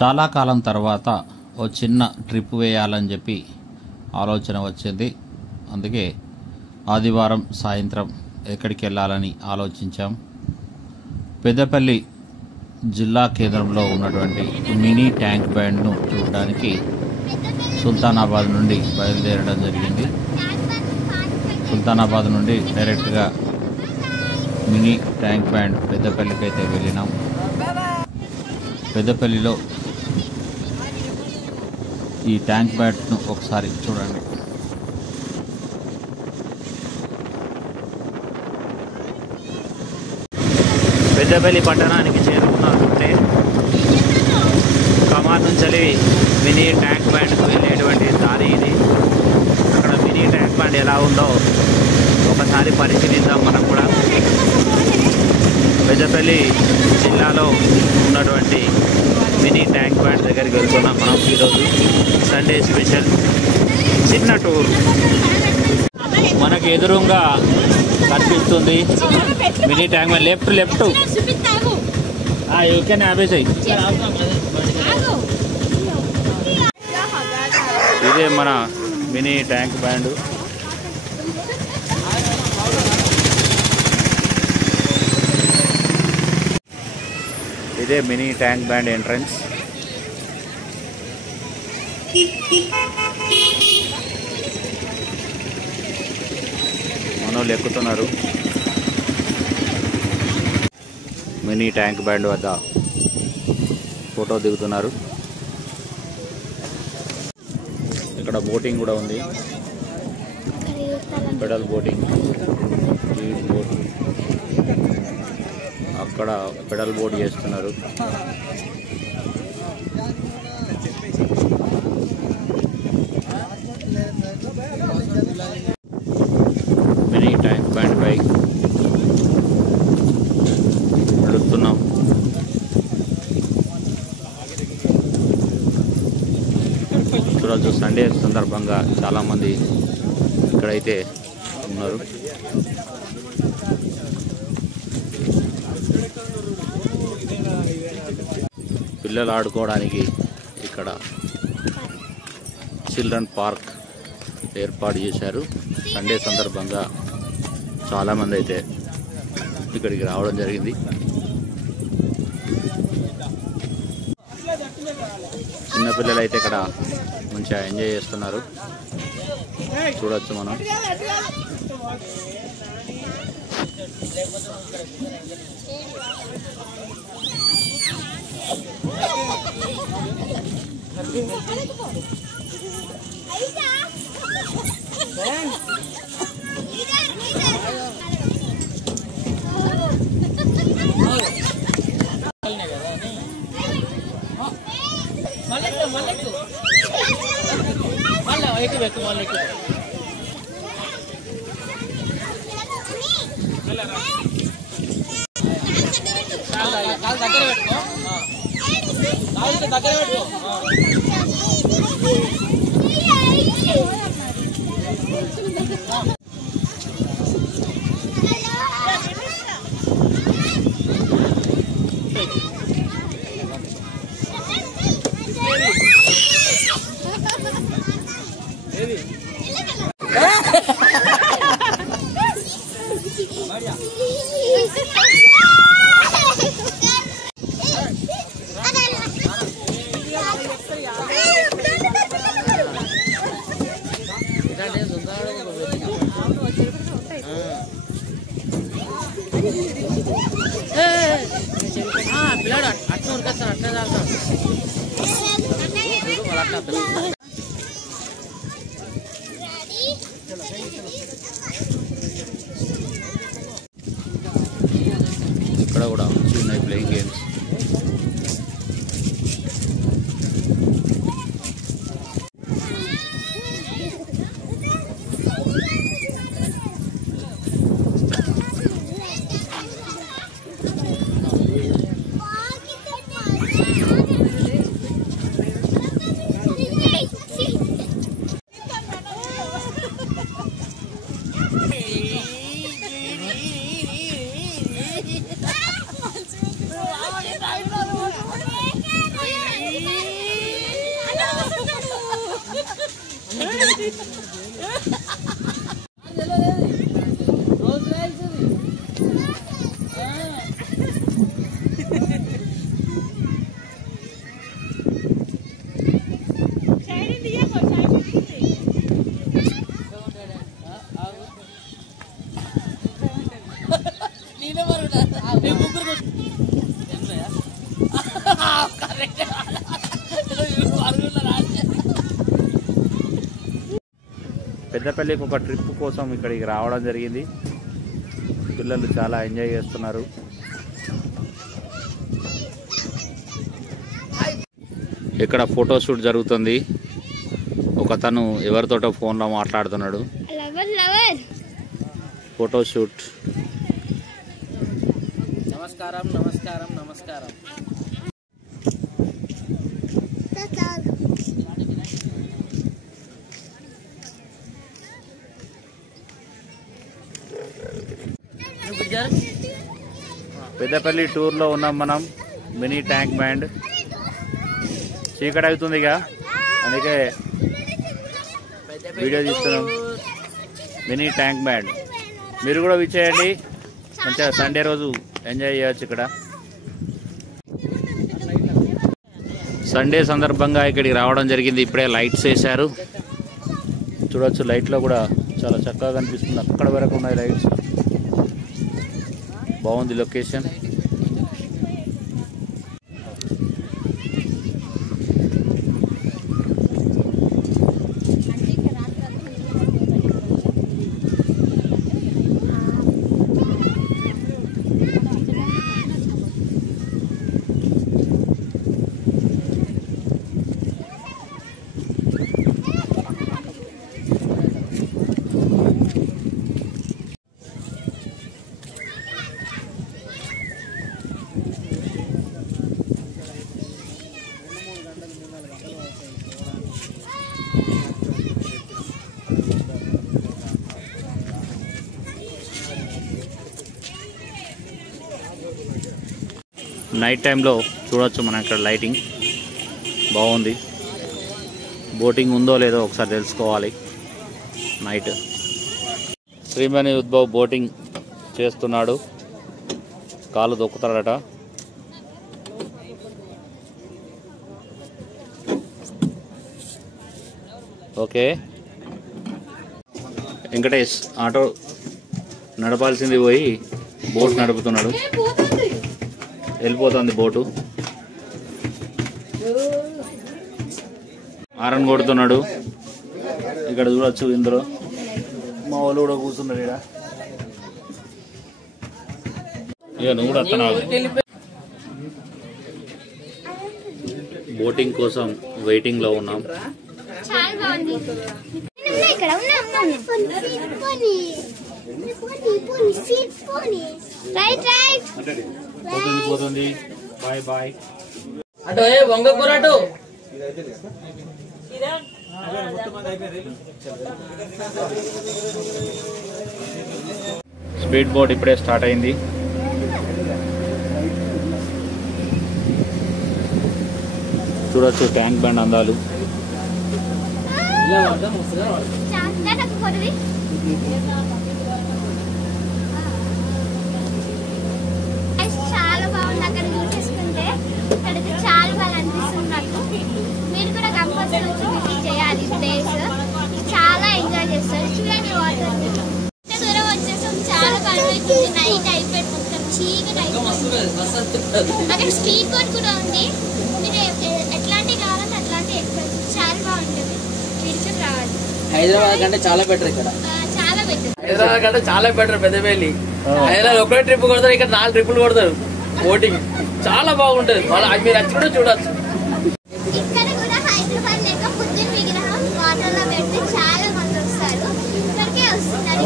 చాలా కాలం తర్వాత ఓ చిన్న ట్రిప్ వేయాలని చెప్పి ఆలోచన వచ్చింది. అందుకే ఆదివారం సాయంత్రం ఎక్కడికి వెళ్ళాలని ఆలోచించాం. పెద్దపల్లి జిల్లా కేంద్రంలో ఉన్నటువంటి మినీ ట్యాంక్ బ్యాండ్ను చూడడానికి సుల్తానాబాద్ నుండి బయలుదేరడం జరిగింది. సుల్తానాబాద్ నుండి డైరెక్ట్గా మినీ ట్యాంక్ బ్యాండ్ పెద్దపల్లికి అయితే వెళ్ళినాం. పెద్దపల్లిలో ఈ ట్యాంక్ బ్యాండ్ను ఒకసారి చూడండి. పెద్దపల్లి పట్టణానికి చేరుకున్నట్టే కమాన్ నుంచి మినీ ట్యాంక్ బ్యాండ్కు వెళ్ళేటువంటి దారి ఇది. అక్కడ మినీ ట్యాంక్ బ్యాండ్ ఎలా ఉందో ఒకసారి పరిశీలిద్దాం. మనం కూడా పెద్దపల్లి జిల్లాలో ఉన్నటువంటి మినీ ట్యాంక్ బ్యాండ్ దగ్గరికి వెళ్తున్నాం మనం ఈరోజు. సండే స్పెషల్ చిన్న టూర్. మనకు ఎదురుగా కనిపిస్తుంది mini tank bund. Left you can ఆపేసాయి. ఇదే మన మినీ ట్యాంక్ బ్యాండ్. ఇదే మినీ ట్యాంక్ బ్యాండ్ ఎంట్రన్స్. మనోళ్ళు ఎక్కుతున్నారు. మినీ ట్యాంక్ బ్యాండ్ వద్ద ఫోటో దిగుతున్నారు. ఇక్కడ బోటింగ్ కూడా ఉంది. Pedal boating, speed boat. అక్కడ పెడల్ బోట్ చేస్తున్నారు. మినీ ట్యాంక్ బ్యాండ్ పై వెళుతున్నాం. ఈరోజు సండే సందర్భంగా చాలామంది ఇక్కడైతే ఉన్నారు. పిల్లలు ఆడుకోవడానికి ఇక్కడ చిల్డ్రన్ పార్క్ ఏర్పాటు చేశారు. సండే సందర్భంగా చాలామంది అయితే ఇక్కడికి రావడం జరిగింది. చిన్నపిల్లలు అయితే ఇక్కడ మంచిగా ఎంజాయ్ చేస్తున్నారు. చూడొచ్చు మనం. ఇక్కడ కూడా చిన్న ప్లేయింగ్ గేమ్స్. Hey! పెద్దపల్లికి ఒక ట్రిప్ కోసం ఇక్కడికి రావడం జరిగింది. పిల్లలు చాలా ఎంజాయ్ చేస్తున్నారు. ఇక్కడ ఫోటోషూట్ జరుగుతుంది. ఒకతను ఎవరితోటో ఫోన్లో మాట్లాడుతున్నాడు. ఫోటోషూట్. నమస్కారం నమస్కారం నమస్కారం. పెద్దపల్లి టూర్లో ఉన్నాం మనం. Mini tank band. చీకటి అవుతుంది ఇక, అందుకే వీడియో తీస్తున్నాం. మినీ ట్యాంక్ బ్యాండ్ మీరు కూడా విచ్చేయండి. మంచిగా సండే రోజు ఎంజాయ్ చేయొచ్చు. ఇక్కడ సండే సందర్భంగా ఇక్కడికి రావడం జరిగింది. ఇప్పుడే లైట్స్ వేశారు, చూడొచ్చు. లైట్లో కూడా చాలా చక్కగా కనిపిస్తుంది. అక్కడ వరకు ఉన్నాయి లైట్స్. బాగుంది లొకేషన్. నైట్ టైంలో చూడొచ్చు మనం ఇక్కడ. లైటింగ్ బాగుంది. బోటింగ్ ఉందో లేదో ఒకసారి తెలుసుకోవాలి. నైట్ శ్రీమణి ఉద్భవ్ బోటింగ్ చేస్తున్నాడు. కాలు దొక్కుతాడట. ఓకే. వెంకటేష్ ఆటో నడపాల్సింది పోయి బోట్ నడుపుతున్నాడు. వెళ్ళిపోతుంది బోటు. హారన్ కొడుతున్నాడు. ఇక్కడ చూడొచ్చు. ఇందులో మా వాళ్ళు కూడా కూర్చున్నారు. ఇక్కడ ఇక నువ్వు కూడా వస్తున్నావు. బోటింగ్ కోసం వెయిటింగ్ లో ఉన్నాం. పోతుంది. Bye bye. అటు వంగకూర అటు. స్పీడ్ బోట్ ఇప్పుడే స్టార్ట్ అయింది. చూడొచ్చు ట్యాంక్ బండ్ అందాలు. చాలా బాగుంది. అక్కడ చూసేసుకుంటే అక్కడికి చాలా బాగా అనిపిస్తుంది నాకు. మీరు కూడా కంపల్సరీ వచ్చి విజిట్ చేయాలి. ప్లేస్ చాలా ఎంజాయ్ చేస్తారు. చూడండి వాటర్ దూరం వచ్చేసాం. చాలా బాగా అనిపిస్తుంది. నైట్ అయిపోయి మొత్తం చీకటి అయిపోయింది. అక్కడ స్ట్రీట్ బోర్డ్ కూడా ఉంది. మీరు ఎట్లాంటి కావాలంటే అట్లాంటి ఎక్కొచ్చు. చాలా బాగుంటుంది. మీరు రావాలి. హైదరాబాద్ కంటే చాలా బెటర్ ఇక్కడ. చాలా బెటర్. హైదరాబాద్ కంటే చాలా బెటర్. పెద్దపల్లి హైదరాబాద్ ఒకటే ట్రిప్ కొడతారు, ఇక్కడ 4 ట్రిప్పులు కొడతారు. బోటింగ్ చాలా బాగుంటది. మీరు వచ్చి కూడా చూడొచ్చు. ఇక్కడ కూడా హైదరాబాద్ లేక బుద్ధుని విగ్రహం వాటర్ లో పెడితే చాలా మంది వస్తారు. ఇక్కడికే వస్తున్నారు.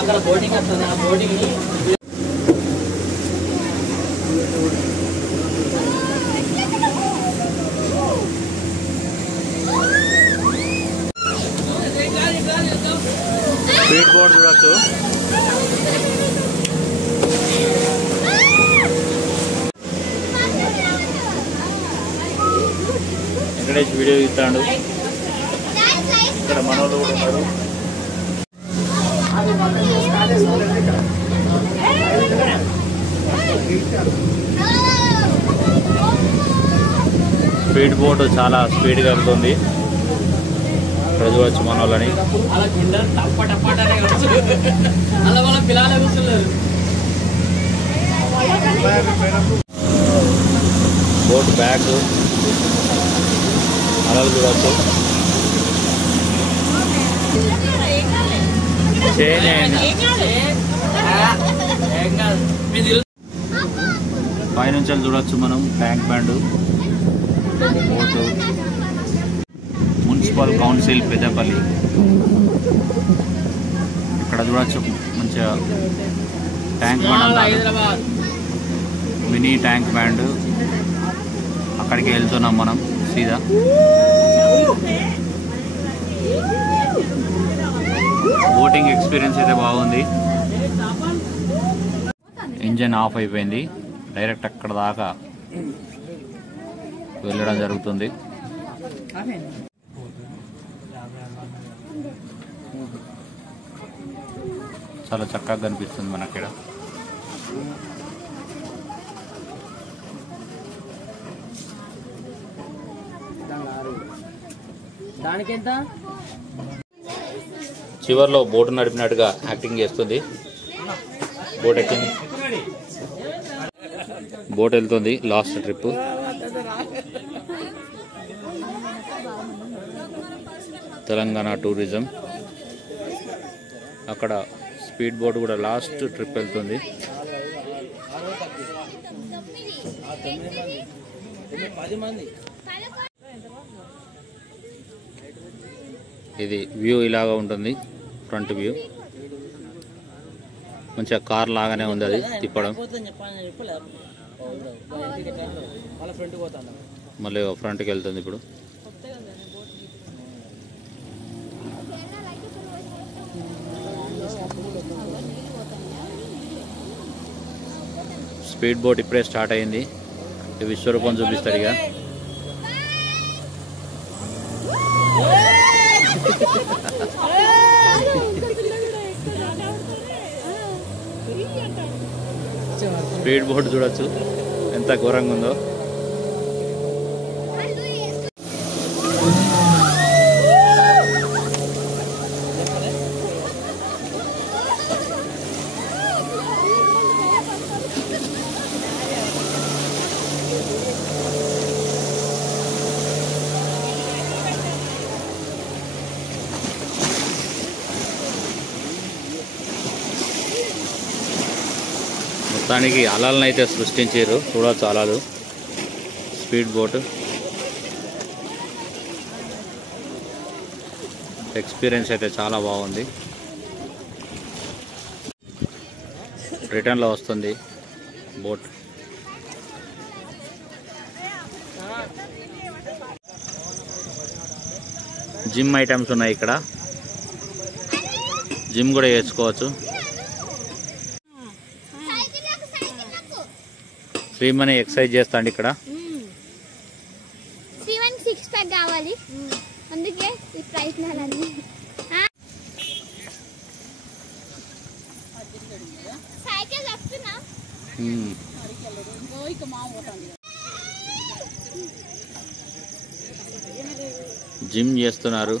అక్కడ బోటింగ్ వస్తుంది. ఆ బోటింగ్ స్పీడ్ బోట్ చూడొచ్చు. వెంకటేష్ వీడియో తీస్తాడు. ఇక్కడ మనోళ్ళు కూడా ఉన్నారు. స్పీడ్ బోట్ చాలా స్పీడ్గా వెళ్తుంది. ఇక్కడ చూడవచ్చు మన వాళ్ళని. బోట్ బ్యాక్ అలా చూడవచ్చు. పైనుంచి చూడవచ్చు మనం tank bund, boat, municipal council Peddapalli. ఇక్కడ చూడవచ్చు మంచిగా tank bund, mini tank bund. అక్కడికి వెళ్తున్నాం మనం సీదా. బోటింగ్ ఎక్స్పీరియన్స్ అయితే బాగుంది. ఇంజన్ ఆఫ్ అయిపోయింది. డైరెక్ట్ అక్కడ దాకా వెళ్ళడం జరుగుతుంది. చాలా చక్కగా కనిపిస్తుంది మనకి. చివర్లో బోటు నడిపినట్టుగా యాక్టింగ్ చేస్తుంది. బోట్ ఎక్కింది, బోట్ వెళ్తుంది. Last trip. తెలంగాణ టూరిజం. అక్కడ స్పీడ్ బోట్ కూడా లాస్ట్ ట్రిప్ వెళ్తుంది. ఇది వ్యూ ఇలాగా ఉంటుంది. ఫ్రంట్ వ్యూ మంచిగా కార్ లాగానే ఉంది. అది తిప్పడం మళ్ళీ ఫ్రంట్కి వెళ్తుంది. ఇప్పుడు స్పీడ్ బోట్ ఇప్పుడే స్టార్ట్ అయింది. విశ్వరూపం చూపిస్తాడు ఇక. స్పీడ్ బోట్ చూడొచ్చు ఎంత ఘోరంగా ఉందో. మొత్తానికి అలలను అయితే సృష్టించారు. చూడవచ్చు అలలు. స్పీడ్ బోట్ ఎక్స్పీరియన్స్ అయితే చాలా బాగుంది. రిటర్న్లో వస్తుంది బోట్. జిమ్ ఐటమ్స్ ఉన్నాయి ఇక్కడ. జిమ్ కూడా చేసుకోవచ్చు. శ్రీమణి ఎక్సర్సైజ్ చేస్తాండి ఇక్కడ. శ్రీమణి 6 ప్యాక్ కావాలి, అందుకే ఈ ప్రయత్నాలన్నీ. సైకిల్ వస్తున్నా. జిమ్ చేస్తున్నారు.